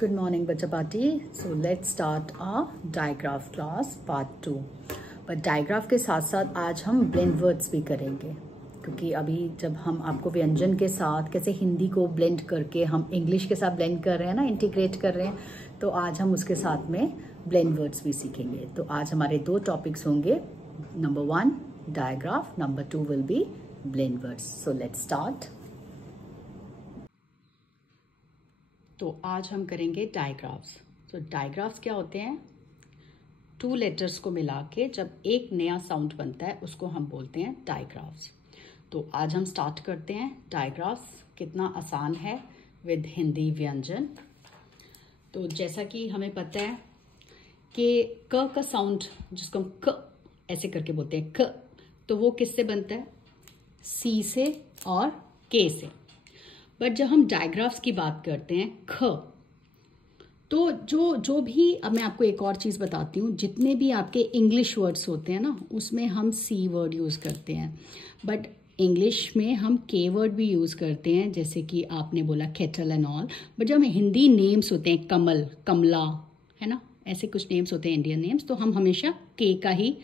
Good morning, Bacha Party. So let's start our digraph class part 2. But digraph के साथ साथ आज हम blend words भी करेंगे, क्योंकि अभी जब हम आपको व्यंजन के साथ कैसे हिंदी को blend करके हम इंग्लिश के साथ blend कर रहे हैं ना, इंटीग्रेट कर रहे हैं, तो आज हम उसके साथ में blend words भी सीखेंगे. तो आज हमारे दो टॉपिक्स होंगे. Number 1 digraph, number 2 will be blend words. So let's start. तो आज हम करेंगे डायग्राफ्स. तो डायग्राफ्स क्या होते हैं? 2 लेटर्स को मिला के जब एक नया साउंड बनता है उसको हम बोलते हैं डायग्राफ्स. तो आज हम स्टार्ट करते हैं. डायग्राफ्स कितना आसान है विद हिंदी व्यंजन. तो जैसा कि हमें पता है कि क का साउंड जिसको हम क ऐसे करके बोलते हैं क, तो वो किससे बनता है? सी से और के से. बट जब हम डायग्राफ्स की बात करते हैं ख, तो जो भी, अब मैं आपको एक और चीज़ बताती हूँ, जितने भी आपके इंग्लिश वर्ड्स होते हैं ना उसमें हम सी वर्ड यूज़ करते हैं, बट इंग्लिश में हम के वर्ड भी यूज़ करते हैं, जैसे कि आपने बोला केटल एंड ऑल. बट जब हिंदी नेम्स होते हैं कमल, कमला, है ना, ऐसे कुछ नेम्स होते हैं इंडियन नेम्स, तो हम हमेशा के का ही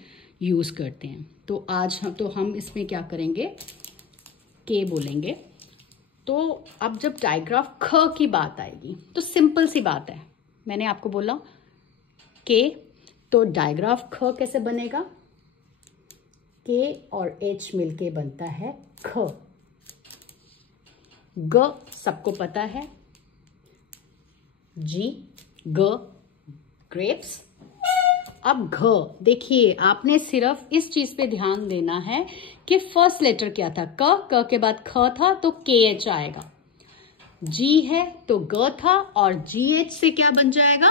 यूज़ करते हैं. तो आज हम इसमें क्या करेंगे, के बोलेंगे. तो अब जब डायग्राफ ख की बात आएगी तो सिंपल सी बात है, मैंने आपको बोला के, तो डायग्राफ ख कैसे बनेगा? के और एच मिलके बनता है ख. ग सबको पता है, जी, ग ग्रेप्स. अब घ, देखिए आपने सिर्फ इस चीज पे ध्यान देना है कि फर्स्ट लेटर क्या था, क के बाद ख था तो के एच आएगा. जी है तो ग था और जी एच से क्या बन जाएगा?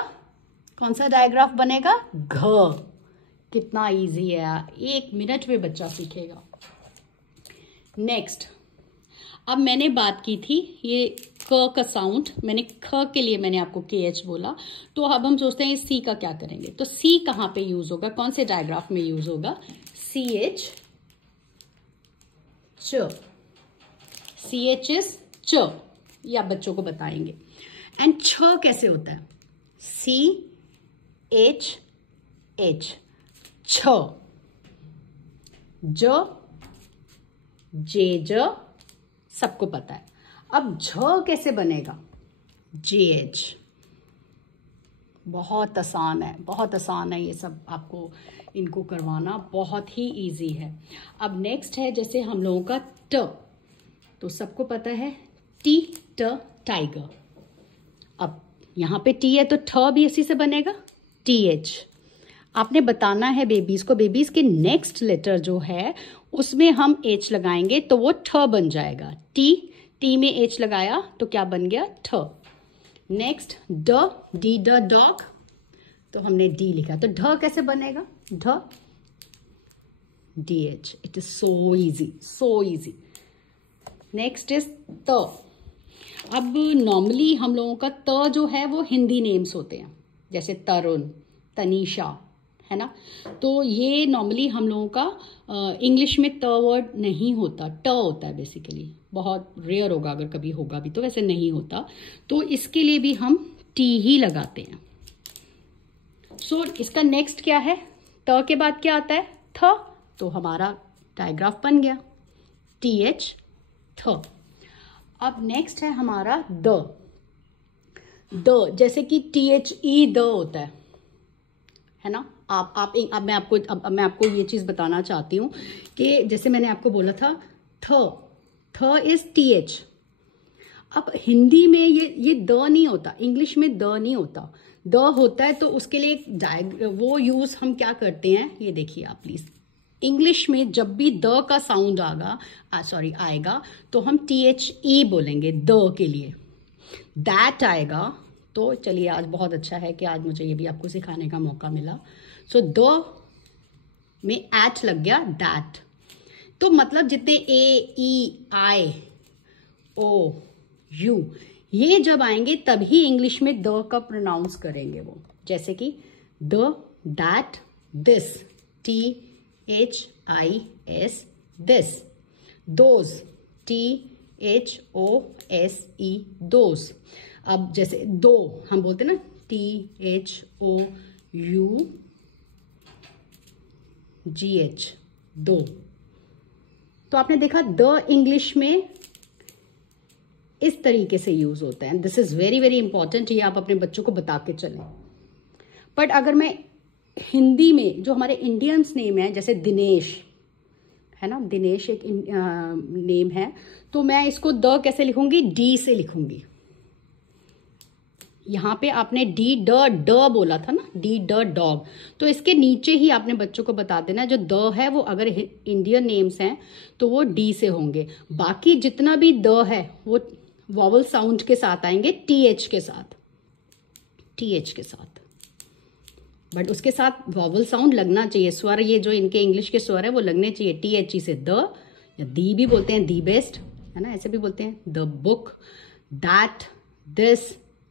कौन सा डायग्राफ बनेगा? घ. कितना इजी है, 1 मिनट में बच्चा सीखेगा. नेक्स्ट, अब मैंने बात की थी ये क का साउंड, मैंने ख के लिए मैंने आपको के एच बोला. तो अब हम सोचते हैं सी का क्या करेंगे. तो सी कहाँ पे यूज होगा, कौन से डायग्राफ में यूज होगा? सी एच च. सी एच इज च, ये आप बच्चों को बताएंगे. एंड छ कैसे होता है? सी एच एच, छ. ज जे ज सबको पता है. अब झ कैसे बनेगा? जे एच. बहुत आसान है, बहुत आसान है, ये सब आपको इनको करवाना बहुत ही इजी है. अब नेक्स्ट है जैसे हम लोगों का ट, तो सबको पता है टी, ट टाइगर. अब यहां पे टी है तो ठ भी इसी से बनेगा, टी एच. आपने बताना है बेबीज को, बेबीज के नेक्स्ट लेटर जो है उसमें हम एच लगाएंगे तो वो ठ बन जाएगा. टी, टी में एच लगाया तो क्या बन गया? ठ. नेक्स्ट ड, डी ड डॉग, तो हमने डी लिखा, तो ढ कैसे बनेगा? ढ D H. It is so easy, so easy. Next is त. अब नॉर्मली हम लोगों का त जो है वो हिंदी नेम्स होते हैं, जैसे तरुण, तनीषा, है ना. तो ये नॉर्मली हम लोगों का इंग्लिश में त वर्ड नहीं होता, ट होता है बेसिकली. बहुत रेयर होगा, अगर कभी होगा भी तो वैसे नहीं होता. तो इसके लिए भी हम टी ही लगाते हैं. सो इसका नेक्स्ट क्या है? त के बाद क्या आता है? थ. तो हमारा डायग्राफ बन गया टी एच थ. अब नेक्स्ट है हमारा द. द जैसे कि टी एच ई द होता है ना. अब मैं आपको ये चीज बताना चाहती हूँ कि जैसे मैंने आपको बोला था थ इज टी एच. अब हिंदी में ये द नहीं होता, इंग्लिश में द नहीं होता, द होता है. तो उसके लिए वो यूज हम क्या करते हैं, ये देखिए आप प्लीज. इंग्लिश में जब भी द का साउंड आएगा तो हम टी एच ई बोलेंगे द के लिए. दैट आएगा तो चलिए, आज बहुत अच्छा है कि आज मुझे ये भी आपको सिखाने का मौका मिला. सो द में एट लग गया, दैट. तो मतलब जितने ए, ई, आई, ओ, यू, ये जब आएंगे तभी इंग्लिश में द का प्रोनाउंस करेंगे वो. जैसे कि the, that, this, T H I S, this. Those, T H O S E, those. अब जैसे दो हम बोलते हैं ना, THOUGH, दो। तो आपने देखा द इंग्लिश में इस तरीके से यूज होता है। This is very very important, ये आप अपने बच्चों को बता के चलें। बट अगर मैं हिंदी में जो हमारे इंडियंस नेम है, जैसे दिनेश है ना, दिनेश एक नेम है, तो मैं इसको द कैसे लिखूंगी, डी से लिखूंगी। यहां पे आपने डी ड बोला था ना, डी ड डॉग, तो इसके नीचे ही आपने बच्चों को बता देना जो द है वो अगर इंडियन नेम्स हैं तो वो डी से होंगे। बाकी जितना भी द है वो वॉवल साउंड के साथ आएंगे, टीएच के साथ, बट उसके साथ वॉवल साउंड लगना चाहिए। स्वर ये जो इनके इंग्लिश के स्वर है वो लगने चाहिए। THE से द, या दी भी बोलते हैं, दी बेस्ट है ना, ऐसे भी बोलते हैं। The book, that, this,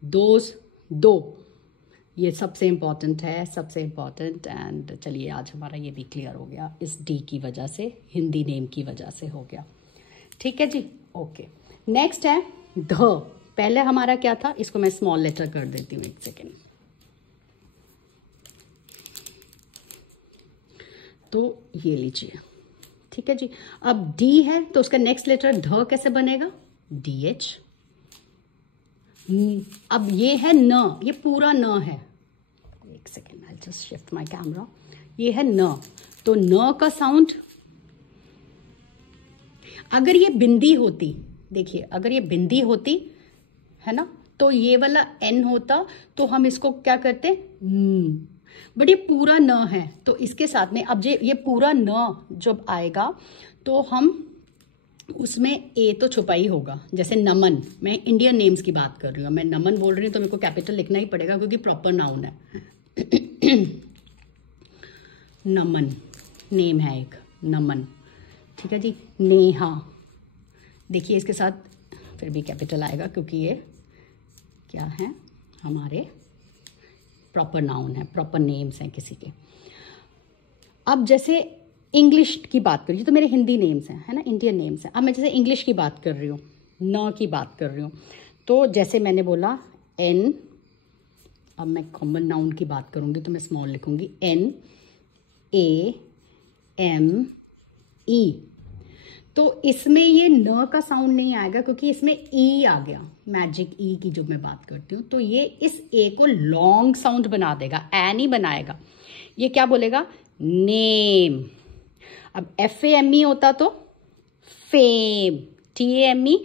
those, दो, ये सबसे इंपॉर्टेंट है, सबसे इंपॉर्टेंट। एंड चलिए आज हमारा ये भी क्लियर हो गया, इस डी की वजह से, हिंदी नेम की वजह से हो गया। ठीक है जी, ओके। नेक्स्ट है ध। पहले हमारा क्या था, इसको मैं स्मॉल लेटर कर देती हूँ, एक सेकेंड। तो ये लीजिए, ठीक है जी। अब डी है तो उसका नेक्स्ट लेटर ध कैसे बनेगा, DH। अब ये है न, ये पूरा न है, एक second, I just shift my camera. ये है न, तो न का साउंड, अगर ये बिंदी होती, देखिए अगर ये बिंदी होती है ना, तो ये वाला N होता, तो हम इसको क्या करते, बट ये पूरा न है तो इसके साथ में अब ये पूरा न जब आएगा तो हम उसमें ए तो छुपा ही होगा। जैसे नमन, मैं इंडियन नेम्स की बात कर रही हूँ, मैं नमन बोल रही हूँ तो मेरे को कैपिटल लिखना ही पड़ेगा क्योंकि प्रॉपर नाउन है। नमन नेम है एक, नमन, ठीक है जी। नेहा, देखिए इसके साथ फिर भी कैपिटल आएगा क्योंकि ये क्या है, हमारे प्रॉपर नाउन है, प्रॉपर नेम्स हैं किसी के। अब जैसे इंग्लिश की बात करिए तो मेरे हिंदी नेम्स हैं, है ना, इंडियन नेम्स हैं। अब मैं जैसे इंग्लिश की बात कर रही हूँ, न की बात कर रही हूँ, तो जैसे मैंने बोला N, अब मैं कॉमन नाउन की बात करूँगी तो मैं स्मॉल लिखूँगी NAME। तो इसमें ये न का साउंड नहीं आएगा क्योंकि इसमें ई आ गया, मैजिक ई की जो मैं बात करती हूँ, तो ये इस ए को लॉन्ग साउंड बना देगा, ए नहीं बनाएगा। ये क्या बोलेगा, नेम। अब FAME होता तो फेम, TAME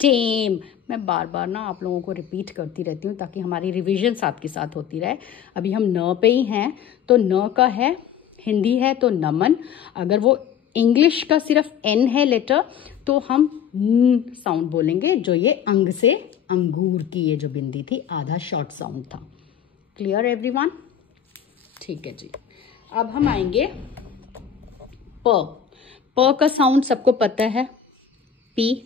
टेम। मैं बार बार ना आप लोगों को रिपीट करती रहती हूँ ताकि हमारी रिवीजन साथ के साथ होती रहे। अभी हम न पे ही हैं, तो न का है, हिंदी है तो नमन। अगर वो इंग्लिश का सिर्फ N है लेटर तो हम न साउंड बोलेंगे, जो ये अंग से, अंगूर की ये जो बिंदी थी, आधा शॉर्ट साउंड था। क्लियर एवरीवन, ठीक है जी। अब हम आएंगे प का साउंड सबको पता है, P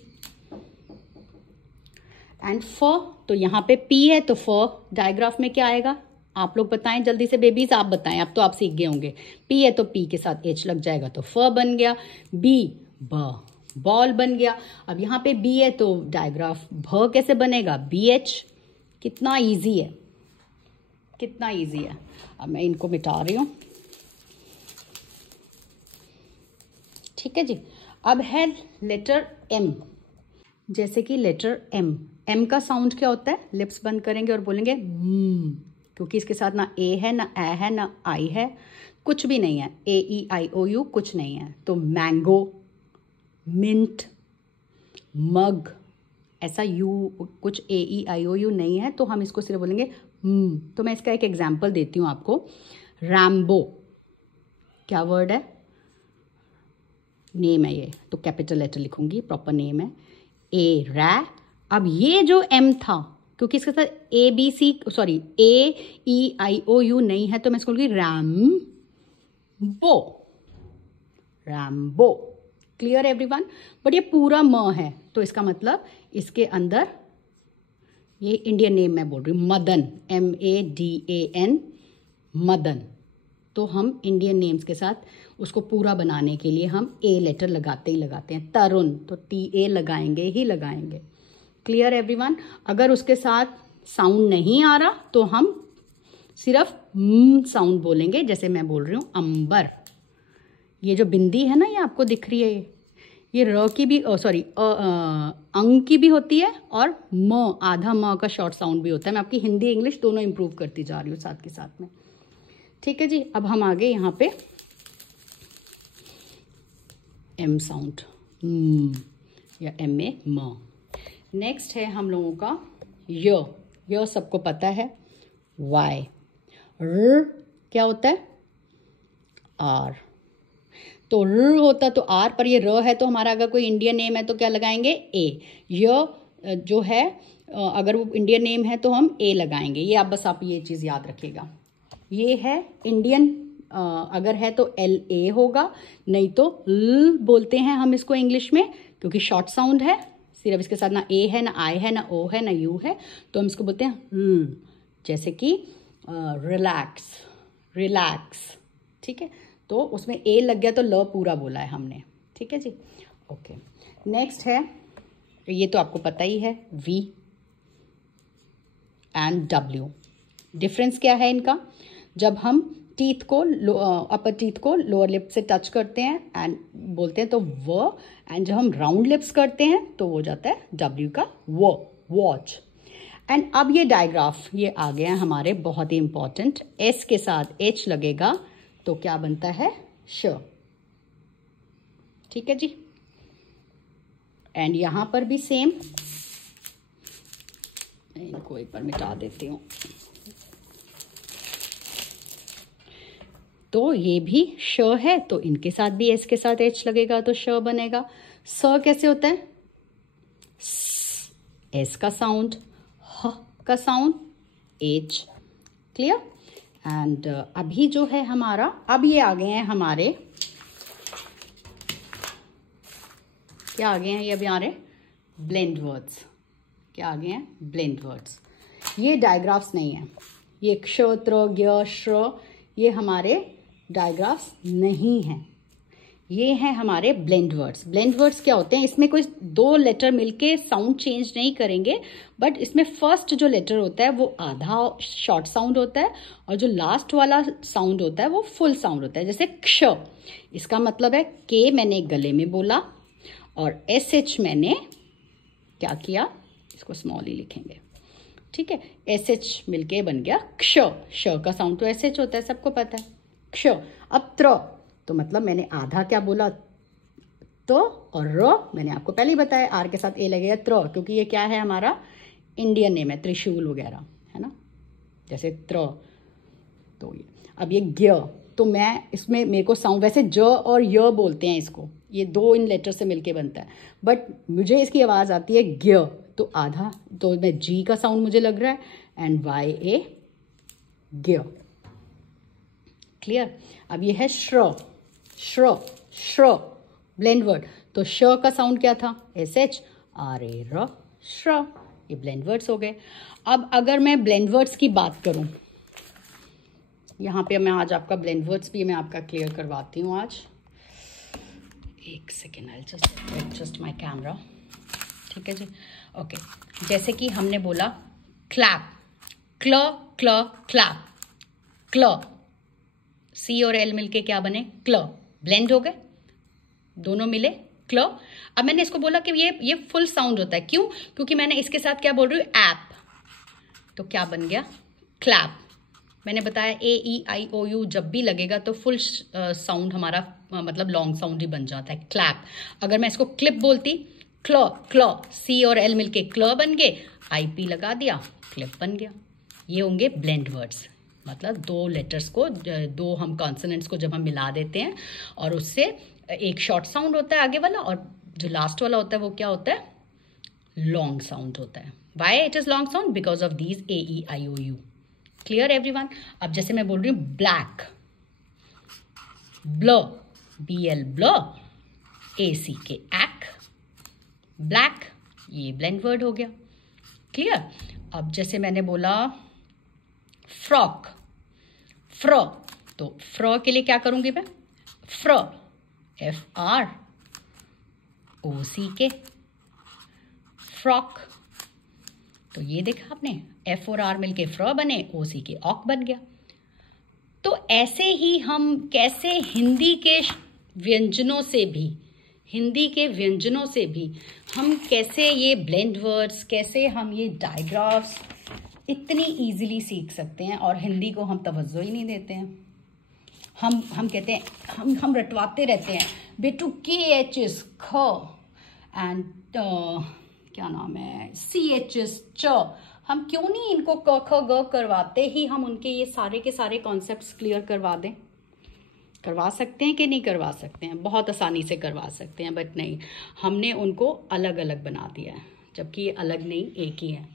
एंड फ, तो यहाँ पे P है तो फ डायग्राफ में क्या आएगा, आप लोग बताएं जल्दी से बेबीज, आप बताएं, अब तो आप सीख गए होंगे। P है तो P के साथ H लग जाएगा तो फ बन गया। B, ब, बॉल बन गया। अब यहाँ पे B है तो डायग्राफ भ कैसे बनेगा, BH। कितना इजी है, कितना इजी है। अब मैं इनको मिटा रही हूँ, ठीक है जी। अब है लेटर M, जैसे कि लेटर M का साउंड क्या होता है, लिप्स बंद करेंगे और बोलेंगे क्योंकि इसके साथ ना ए है, ना ए है, ना आई है, कुछ भी नहीं है, AEIOU कुछ नहीं है। तो मैंगो, मिंट, मग, ऐसा यू कुछ AEIOU नहीं है, तो हम इसको सिर्फ बोलेंगे तो मैं इसका एक एग्जाम्पल देती हूँ आपको। रैम्बो क्या वर्ड है, नेम है ये, तो कैपिटल लेटर लिखूंगी, प्रॉपर नेम है, ए रै। अब ये जो M था, क्योंकि इसके साथ AEIOU नहीं है, तो मैं इसको बोलूंगी Rambo, Rambo. Clear everyone. But ये पूरा म है तो इसका मतलब इसके अंदर, ये इंडियन नेम मैं बोल रही हूँ, मदन, MADAN, मदन। तो हम इंडियन नेम्स के साथ उसको पूरा बनाने के लिए हम A लेटर लगाते ही लगाते हैं। तरुण तो TA लगाएंगे ही लगाएंगे। Clear everyone? अगर उसके साथ साउंड नहीं आ रहा तो हम सिर्फ साउंड बोलेंगे, जैसे मैं बोल रही हूँ अंबर। ये जो बिंदी है ना, ये आपको दिख रही है, ये र की भी सॉरी अंग की भी होती है और म, आधा म का शॉर्ट साउंड भी होता है। मैं आपकी हिंदी इंग्लिश दोनों इंप्रूव करती जा रही हूँ साथ के साथ में। ठीक है जी, अब हम आगे यहाँ पे एम साउंड, या एम ए म। नेक्स्ट है हम लोगों का य सबको पता है, वाई। र क्या होता है? आर। तो र होता तो आर, पर ये र है तो हमारा अगर कोई इंडियन नेम है तो क्या लगाएंगे? ए। जो है अगर वो इंडियन नेम है तो हम ए लगाएंगे। ये आप ये चीज़ याद रखिएगा। ये है इंडियन, अगर है तो एल ए होगा, नहीं तो ल बोलते हैं हम इसको इंग्लिश में, क्योंकि शॉर्ट साउंड है। सिर्फ इसके साथ ना ए है, ना आई है, ना ओ है, ना यू है, तो हम इसको बोलते हैं ल। जैसे कि रिलैक्स, रिलैक्स। ठीक है, तो उसमें ए लग गया तो ल पूरा बोला है हमने। ठीक है जी, ओके। नेक्स्ट है, ये तो आपको पता ही है, वी एंड डब्ल्यू। डिफरेंस क्या है इनका? जब हम टीथ को अपर टीथ को लोअर लिप से टच करते हैं एंड बोलते हैं तो व, एंड जब हम राउंड लिप्स करते हैं तो वो जाता है डब्ल्यू का वो, वॉच। एंड अब ये डायग्राफ ये आ गया है हमारे, बहुत ही इंपॉर्टेंट। एस के साथ एच लगेगा तो क्या बनता है? श। ठीक है जी, एंड यहां पर भी सेम, इनको एक बार मिटा देती हूं। तो ये भी श है, तो इनके साथ भी एस के साथ एच लगेगा तो श बनेगा। स कैसे होता है? एस का साउंड, ह का साउंड, एच। क्लियर? एंड अभी जो है हमारा, अब ये आ गए हैं हमारे, क्या आ गए हैं ये अभी आ रहे? Blend words. क्या आ गए हैं? Blend words. ये डायग्राफ्स नहीं है, ये क्ष, त्र, ज्ञ, श्र, ये हमारे डायग्राफ्स नहीं हैं। ये हैं हमारे ब्लेंड वर्ड्स। ब्लेंड वर्ड्स क्या होते हैं? इसमें कोई दो लेटर मिलके साउंड चेंज नहीं करेंगे, बट इसमें फर्स्ट जो लेटर होता है वो आधा शॉर्ट साउंड होता है और जो लास्ट वाला साउंड होता है वो फुल साउंड होता है। जैसे क्ष, इसका मतलब है के मैंने गले में बोला और एस एच मैंने क्या किया, इसको स्मॉल ही लिखेंगे। ठीक है, एस एच मिलके बन गया क्ष। श का साउंड तो एस एच होता है, सबको पता है। क्ष। अब त्र, तो मतलब मैंने आधा क्या बोला, तो, और र मैंने आपको पहले ही बताया आर के साथ ए लगेगा त्र, क्योंकि ये क्या है हमारा इंडियन नेम है, त्रिशूल वगैरह है ना, जैसे त्र। तो ये अब ये ज्ञ, तो मैं इसमें मेरे को साउंड, वैसे ज और य बोलते हैं इसको, ये दो इन लेटर से मिलके बनता है, बट मुझे इसकी आवाज आती है ज्ञ, तो आधा, तो मैं जी का साउंड मुझे लग रहा है एंड वाई ए ज्ञ। क्लियर? अब ये है श्र, श्र, श्र, ब्लेंड वर्ड। तो श का साउंड क्या था? एस एच, आर ए र, श्र। ये ब्लेंड वर्ड्स हो गए। अब अगर मैं ब्लेंड वर्ड्स की बात करूं, यहां पे मैं आज आपका ब्लेंड वर्ड्स भी मैं आपका क्लियर करवाती हूं आज। एक second, I just adjust my camera. ठीक है जी, ओके। जैसे कि हमने बोला क्लैप, क्ल, क्ल, क्लैप, क्ल, सी और एल मिलके क्या बने? क्ल। ब्लेंड हो गए, दोनों मिले क्ल। अब मैंने इसको बोला कि ये फुल साउंड होता है, क्यों? क्योंकि मैंने इसके साथ क्या बोल रही हूँ? ऐप, तो क्या बन गया? क्लैप। मैंने बताया ए ई आई ओ यू जब भी लगेगा तो फुल साउंड हमारा मतलब लॉन्ग साउंड ही बन जाता है, क्लैप। अगर मैं इसको क्लिप बोलती, क्ल, क्ल, सी और एल मिलके क्ल बन गए, आई पी लगा दिया, क्लिप बन गया। ये होंगे ब्लेंड वर्ड्स, मतलब दो लेटर्स को, दो हम कॉन्सोनेंट्स को जब हम मिला देते हैं और उससे एक शॉर्ट साउंड होता है आगे वाला, और जो लास्ट वाला होता है वो क्या होता है? लॉन्ग साउंड होता है। Why it is long sound? Because of these A E I O U. Clear everyone? अब जैसे मैं बोल रही हूँ ब्लैक, ब्ल, बी एल ब्ल, ए सी के एक्, ब्लैक, ये ब्लेंड वर्ड हो गया। क्लियर? अब जैसे मैंने बोला फ्रॉक, फ्र, तो फ्र के लिए क्या करूंगी मैं? फ्र, एफ आर ओ सी के, फ्रॉक। तो ये देखा आपने, F और R मिलके फ्र बने, OC के ऑक बन गया। तो ऐसे ही हम कैसे हिंदी के व्यंजनों से भी हम कैसे ये ब्लेंड वर्ड्स, कैसे हम ये डायग्राफ्स इतनी इजीली सीख सकते हैं, और हिंदी को हम तवज्जो ही नहीं देते हैं। हम कहते हैं, हम रटवाते रहते हैं, बेटू KH ख एंड क्या नाम है CH च। हम क्यों नहीं इनको क ख ग करवाते ही हम उनके ये सारे के सारे कॉन्सेप्ट्स क्लियर करवा दें। करवा सकते हैं कि नहीं करवा सकते हैं, बहुत आसानी से करवा सकते हैं, बट नहीं, हमने उनको अलग अलग बना दिया है, जबकि ये अलग नहीं, एक ही है।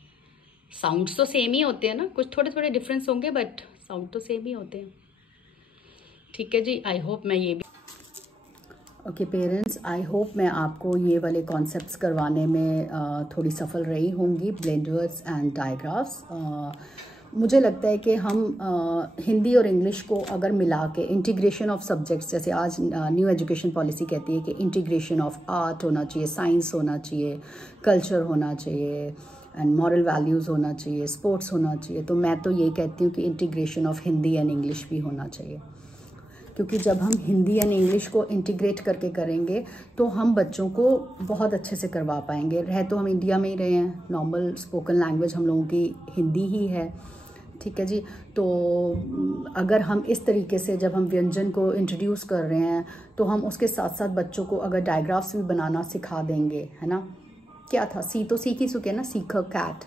साउंड्स तो सेम ही होते हैं ना, कुछ थोड़े थोड़े डिफरेंस होंगे बट साउंड तो सेम ही होते हैं। ठीक है जी, आई होप मैं ये भी ओके पेरेंट्स, आई होप मैं आपको ये वाले कॉन्सेप्ट्स करवाने में थोड़ी सफल रही होंगी, ब्लेंड वर्ड्स एंड डायग्राफ्स। मुझे लगता है कि हम हिंदी और इंग्लिश को अगर मिला के इंटीग्रेशन ऑफ सब्जेक्ट्स, जैसे आज न्यू एजुकेशन पॉलिसी कहती है कि इंटीग्रेशन ऑफ आर्ट होना चाहिए, साइंस होना चाहिए, कल्चर होना चाहिए एंड मॉरल वैल्यूज़ होना चाहिए, स्पोर्ट्स होना चाहिए, तो मैं तो यही कहती हूँ कि integration of Hindi and English भी होना चाहिए। क्योंकि जब हम हिंदी एंड इंग्लिश को इंटीग्रेट करके करेंगे तो हम बच्चों को बहुत अच्छे से करवा पाएंगे। रह तो हम इंडिया में ही रहे हैं, नॉर्मल स्पोकन लैंग्वेज हम लोगों की हिंदी ही है। ठीक है जी, तो अगर हम इस तरीके से जब हम व्यंजन को इंट्रोड्यूस कर रहे हैं तो हम उसके साथ साथ बच्चों को अगर डायग्राफ्स भी बनाना सिखा देंगे, है ना। क्या था, सी तो सीख ही चुके हैं ना, सीख कैट,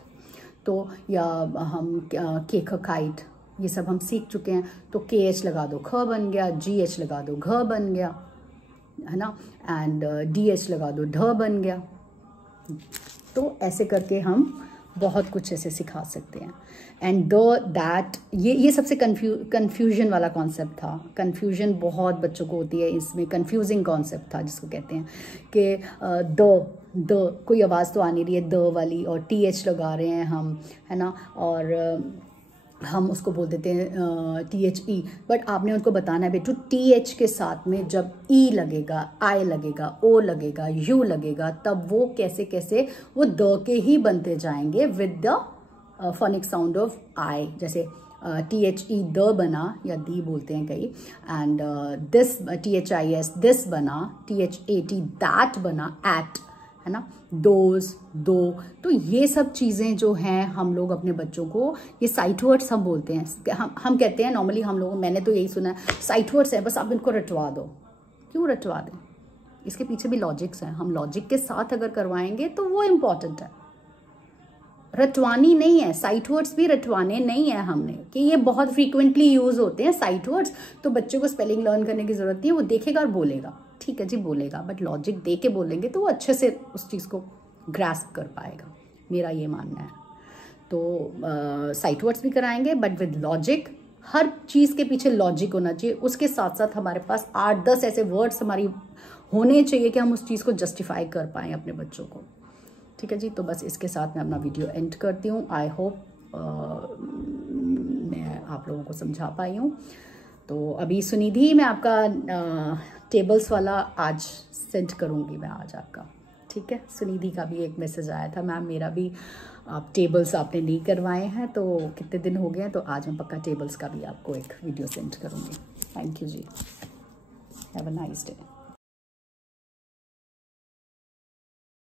तो या हम केक काइट, ये सब हम सीख चुके हैं। तो KH लगा दो ख बन गया, GH लगा दो घ बन गया, है ना, एंड DH लगा दो ढ बन गया। तो ऐसे करके हम बहुत कुछ ऐसे सिखा सकते हैं। एंड दैट ये सबसे कन्फ्यूजन वाला कॉन्सेप्ट था। कन्फ्यूजन बहुत बच्चों को होती है, इसमें कन्फ्यूजिंग कॉन्सेप्ट था जिसको कहते हैं कि द कोई आवाज़ तो आ नहीं रही है द वाली, और TH लगा रहे हैं हम, है ना, और हम उसको बोल देते हैं THE, बट आपने उनको बताना है बेटू TH के साथ में जब E लगेगा, I लगेगा, O लगेगा, U लगेगा, तब वो कैसे कैसे वो द के ही बनते जाएंगे with the phonic sound of I। जैसे THE द बना, या दी बोलते हैं कई, एंड दिस THIS दिस बना, THAT दैट बना, एट, है ना, दोज दो। तो ये सब चीज़ें जो हैं हम लोग अपने बच्चों को, ये साइट वर्ड्स हम बोलते हैं, हम कहते हैं नॉर्मली हम लोग, मैंने तो यही सुना है साइट वर्ड्स है, बस आप इनको रटवा दो। क्यों रटवा दें, इसके पीछे भी लॉजिक्स हैं। हम लॉजिक के साथ अगर करवाएंगे तो वो इम्पॉर्टेंट है, रटवानी नहीं है। साइट वर्ड्स भी रटवाने नहीं है हमने, कि ये बहुत फ्रीक्वेंटली यूज होते हैं साइट वर्ड्स, तो बच्चों को स्पेलिंग लर्न करने की जरूरत नहीं है, वो देखेगा और बोलेगा, ठीक है जी बोलेगा, बट लॉजिक दे के बोलेंगे तो वो अच्छे से उस चीज़ को ग्रास्प कर पाएगा, मेरा ये मानना है। तो साइट वर्ड्स भी कराएंगे बट विद लॉजिक, हर चीज़ के पीछे लॉजिक होना चाहिए। उसके साथ साथ हमारे पास 8-10 ऐसे वर्ड्स हमारी होने चाहिए कि हम उस चीज़ को जस्टिफाई कर पाएँ अपने बच्चों को। ठीक है जी, तो बस इसके साथ मैं अपना वीडियो एंड करती हूँ। आई होप मैं आप लोगों को समझा पाई हूँ। तो अभी सुनिधि, मैं आपका टेबल्स वाला आज सेंड करूँगी मैं आज आपका, ठीक है। सुनिधि का भी एक मैसेज आया था, मैम मेरा भी आप टेबल्स आपने नहीं करवाए हैं, तो कितने दिन हो गए हैं, तो आज मैं पक्का टेबल्स का भी आपको एक वीडियो सेंड करूँगी। Thank you ji, have a nice day.